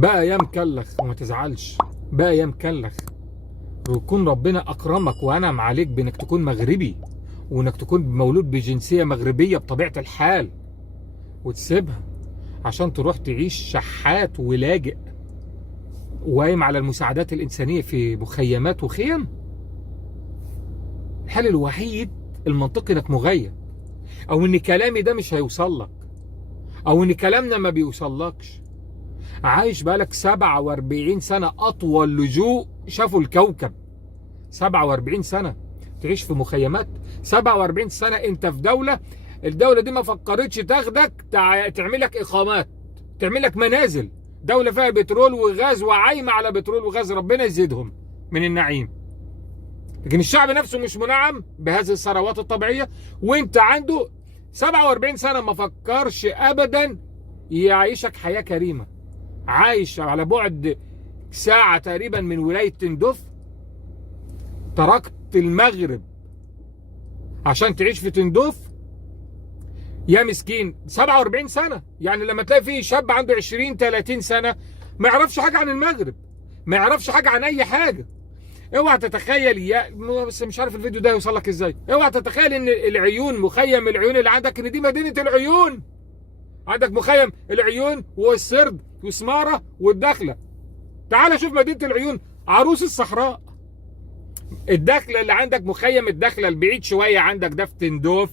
بقى يا مكلخ وما تزعلش، بقى يا مكلخ ويكون ربنا اكرمك وانعم عليك بانك تكون مغربي وانك تكون مولود بجنسيه مغربيه بطبيعه الحال، وتسيبها عشان تروح تعيش شحات ولاجئ وقايم على المساعدات الانسانيه في مخيمات وخيم. الحل الوحيد المنطقي انك مغيب، او ان كلامي ده مش هيوصل لك، او ان كلامنا ما بيوصلكش. عايش بقالك 47 سنة، أطول لجوء شافوا الكوكب. 47 سنة تعيش في مخيمات، 47 سنة أنت في دولة، الدولة دي ما فكرتش تاخدك تعملك إقامات، تعملك منازل. دولة فيها بترول وغاز وعايمة على بترول وغاز، ربنا يزيدهم من النعيم. لكن الشعب نفسه مش منعم بهذه الثروات الطبيعية، وأنت عنده 47 سنة ما فكرش أبدا يعيشك حياة كريمة. عايش على بعد ساعة تقريبا من ولاية تندوف، تركت المغرب عشان تعيش في تندوف. يا مسكين 47 سنة، يعني لما تلاقي فيه شاب عنده 20 30 سنة ما يعرفش حاجة عن المغرب، ما يعرفش حاجة عن أي حاجة. اوعى تتخيل بس مش عارف الفيديو ده يوصل لك ازاي. اوعى تتخيل ان العيون، مخيم العيون اللي عندك، ان دي مدينة العيون. عندك مخيم العيون والسرد وسمارة والدخلة. تعال شوف مدينة العيون، عروس الصحراء. الدخلة اللي عندك، مخيم الدخلة البعيد شوية عندك ده في تندوف،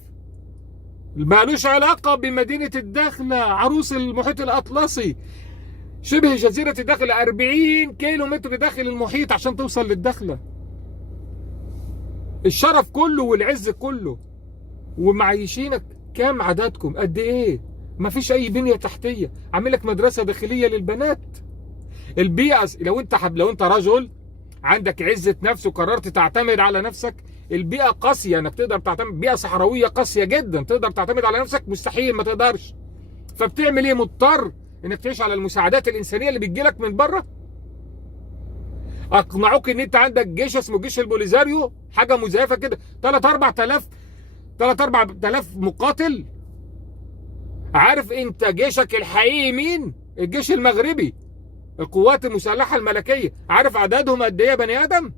مالوش علاقة بمدينة الدخلة، عروس المحيط الأطلسي. شبه جزيرة الدخلة 40 كيلو متر داخل المحيط عشان توصل للدخلة. الشرف كله والعز كله، ومعيشينك كام؟ عددكم قد ايه؟ مفيش اي بنية تحتية. عامل لك مدرسة داخلية للبنات. البيئة، لو انت رجل عندك عزة نفس وقررت تعتمد على نفسك، البيئة قاسية انك تقدر تعتمد، بيئة صحراوية قاسية جدا، تقدر تعتمد على نفسك؟ مستحيل، ما تقدرش. فبتعمل ايه؟ مضطر انك تعيش على المساعدات الانسانية اللي بتجيلك من بره. اقنعوك ان انت عندك جيش اسمه جيش البوليزاريو، حاجة مزيفة كده، 3-4 آلاف مقاتل. عارف انت جيشك الحقيقي مين؟ الجيش المغربي، القوات المسلحة الملكية. عارف عددهم قد ايه يا بني ادم؟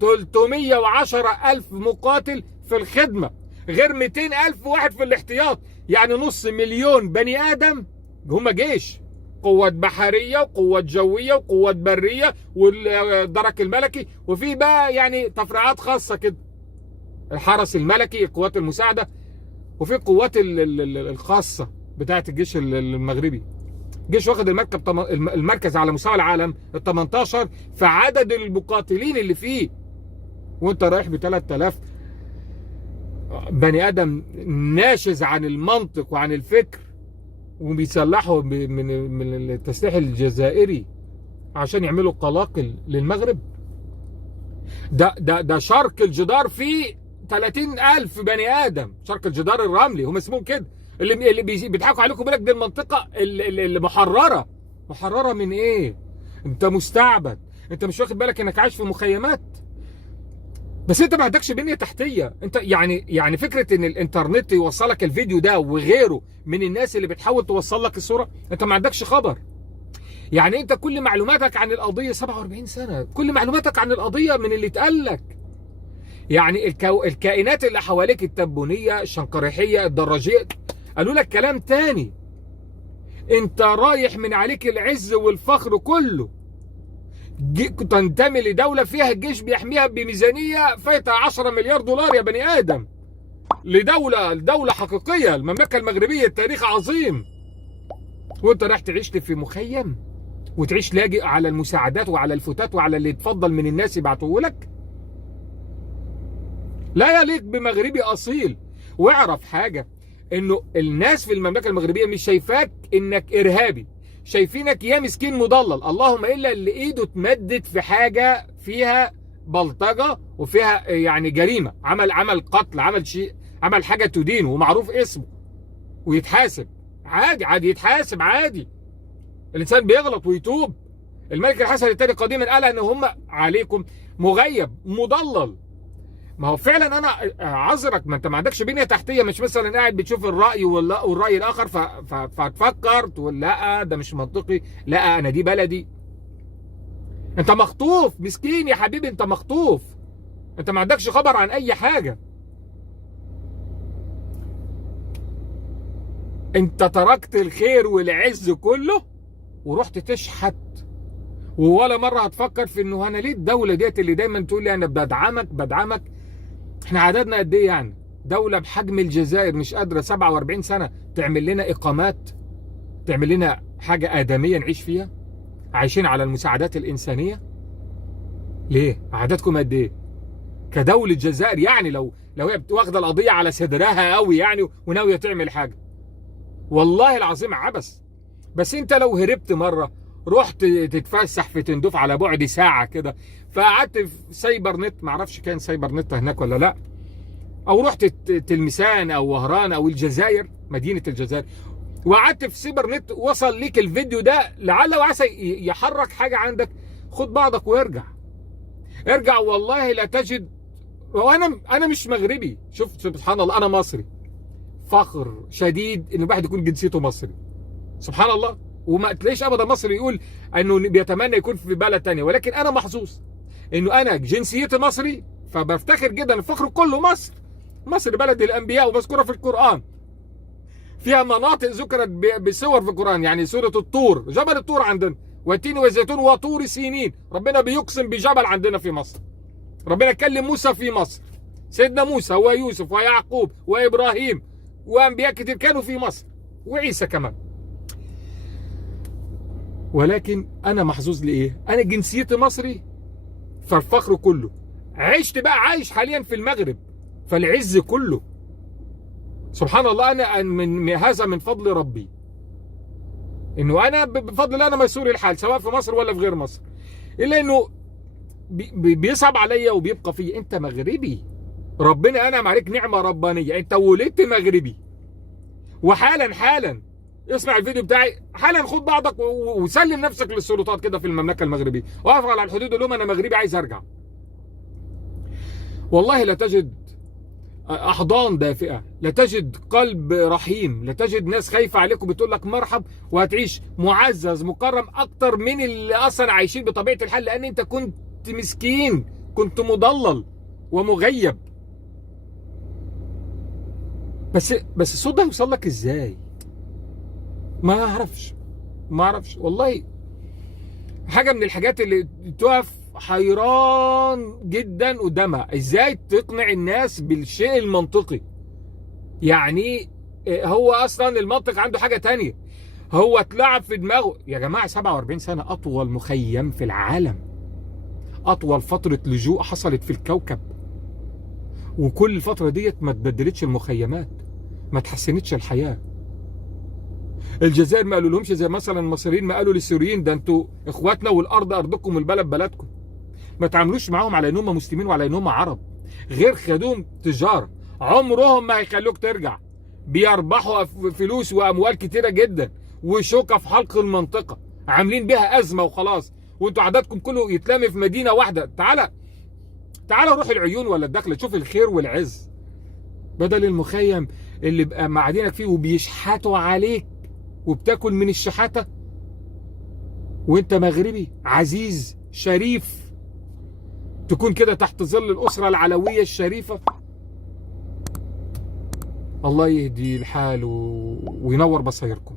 310,000 مقاتل في الخدمة، غير 200,000 واحد في الاحتياط. يعني نص مليون بني ادم هم جيش، قوات بحرية وقوات جوية وقوات برية والدرك الملكي، وفي بقى يعني تفريعات خاصة كده، الحرس الملكي، القوات المساعدة، وفي القوات الخاصة بتاعت الجيش المغربي. جيش واخد المركز على مستوى العالم ال18 في عدد المقاتلين اللي فيه، وانت رايح ب 3000 بني ادم ناشز عن المنطق وعن الفكر، وبيسلحوا من التسليح الجزائري عشان يعملوا قلاقل للمغرب. ده شرق الجدار فيه 30,000 بني ادم، شرق الجدار الرملي هم اسمهم كده، اللي بيضحكوا عليكم. بالك دي المنطقه اللي محرره من ايه؟ انت مستعبد، انت مش واخد بالك انك عايش في مخيمات، بس انت ما عندكش بنيه تحتيه. انت يعني فكره ان الانترنت يوصلك الفيديو ده وغيره من الناس اللي بتحاول توصل لك الصوره، انت ما عندكش خبر. يعني انت كل معلوماتك عن القضيه 47 سنه، كل معلوماتك عن القضيه من اللي اتقال لك. يعني الكائنات اللي حواليك، التبونيه، الشنقريحيه، الدراجيه، قالوا لك كلام تاني. انت رايح من عليك العز والفخر كله، تنتمي لدولة فيها الجيش بيحميها بميزانية فايتة 10 مليار دولار يا بني آدم، لدولة حقيقية، المملكة المغربية، التاريخ عظيم، وانت رايح تعيش في مخيم وتعيش لاجئ على المساعدات وعلى الفتات وعلى اللي يتفضل من الناس يبعتوه لك. لا يليق بمغربي أصيل. واعرف حاجة، انه الناس في المملكة المغربية مش شايفاك انك ارهابي، شايفينك يا مسكين مضلل، اللهم الا اللي ايده اتمدت في حاجة فيها بلطجة وفيها يعني جريمة، عمل قتل، عمل شيء، عمل حاجة تدينه ومعروف اسمه ويتحاسب عادي يتحاسب عادي. الانسان بيغلط ويتوب. الملك الحسن الثاني قديما قال ان هم عليكم مغيب مضلل. ما هو فعلا انا عذرك، ما انت ما عندكش بنيه تحتيه، مش مثلا قاعد بتشوف الراي والراي الاخر فتفكر تقول لا ده مش منطقي، لا انا دي بلدي. انت مخطوف مسكين يا حبيبي، انت مخطوف، انت ما عندكش خبر عن اي حاجه. انت تركت الخير والعز كله ورحت تشحت، وولا مره هتفكر في انه انا ليه الدوله ديت اللي دايما تقول لي انا بدعمك. احنا عددنا قد ايه يعني؟ دوله بحجم الجزائر مش قادره 47 سنه تعمل لنا اقامات، تعمل لنا حاجه ادميه نعيش فيها، عايشين على المساعدات الانسانيه. ليه؟ عددكم قد ايه؟ كدوله جزائر يعني لو هي واخده القضيه على صدرها قوي يعني وناويه تعمل حاجه، والله العظيم عبث. بس انت لو هربت مره، رحت تتفسح في تندوف على بعد ساعه كده، فقعدت في سايبر نت، معرفش كان سايبر نت هناك ولا لا، او رحت تلمسان او وهران او الجزائر، مدينه الجزائر، وقعدت في سايبر نت، وصل ليك الفيديو ده، لعل وعسى يحرك حاجه عندك، خد بعضك وارجع. ارجع والله لا تجد. وانا مش مغربي، شوف سبحان الله، انا مصري، فخر شديد ان الواحد يكون جنسيته مصري، سبحان الله. وما تلاقيش ابدا مصري يقول انه بيتمنى يكون في بلد تانية، ولكن انا محظوظ انه انا جنسيتي مصري، فبفتخر جدا، الفخر كله مصر. مصر بلد الانبياء ومذكوره في القران، فيها مناطق ذكرت بصور في القران، يعني سوره الطور، جبل الطور عندنا، والتين والزيتون وطور سينين، ربنا بيقسم بجبل عندنا في مصر. ربنا كلم موسى في مصر، سيدنا موسى ويوسف ويعقوب وابراهيم وانبياء كتير كانوا في مصر، وعيسى كمان. ولكن انا محظوظ لايه؟ انا جنسيتي مصري، فالفخر كله. عشت بقى عايش حاليا في المغرب، فالعز كله سبحان الله. انا هذا من فضل ربي، انه انا بفضل الله انا ميسور الحال، سواء في مصر ولا في غير مصر، الا انه بيصعب عليا وبيبقى فيه انت مغربي، ربنا انعم عليك نعمه ربانيه، انت ولدت مغربي. وحالا اسمع الفيديو بتاعي حالا، خد بعضك وسلم نفسك للسلطات كده في المملكه المغربيه، واقف على الحدود قول لهم انا مغربي عايز ارجع. والله لا تجد احضان دافئه، لا تجد قلب رحيم، لا تجد ناس خايفه عليك وبتقول لك مرحب، وهتعيش معزز مكرم اكتر من اللي اصلا عايشين بطبيعه الحال، لان انت كنت مسكين، كنت مضلل ومغيب. بس الصوت ده يوصل لك ازاي؟ ما اعرفش والله. حاجه من الحاجات اللي تقف حيران جدا قدامها، ازاي تقنع الناس بالشيء المنطقي؟ يعني هو اصلا المنطق عنده حاجه تانية، هو اتلعب في دماغه. يا جماعه 47 سنه اطول مخيم في العالم، اطول فتره لجوء حصلت في الكوكب، وكل الفتره ديت ما تبدلتش المخيمات، ما تحسنتش الحياه. الجزائر ما قالوا لهمش زي مثلا المصريين ما قالوا للسوريين ده انتوا اخواتنا والارض ارضكم والبلد بلدكم. ما تعاملوش معاهم على انهم مسلمين وعلى انهم عرب، غير خدوم تجاره، عمرهم ما هيخلوك ترجع. بيربحوا فلوس واموال كتيره جدا، وشوكه في حلق المنطقه، عاملين بيها ازمه وخلاص، وانتوا عددكم كله يتلم في مدينه واحده. تعالى روح العيون ولا الدخله، تشوف الخير والعز، بدل المخيم اللي بقى معادينك فيه وبيشحتوا عليك وبتاكل من الشحاته، وانت مغربي عزيز شريف، تكون كده تحت ظل الاسره العلويه الشريفه. الله يهدي الحال وينور بصيركم.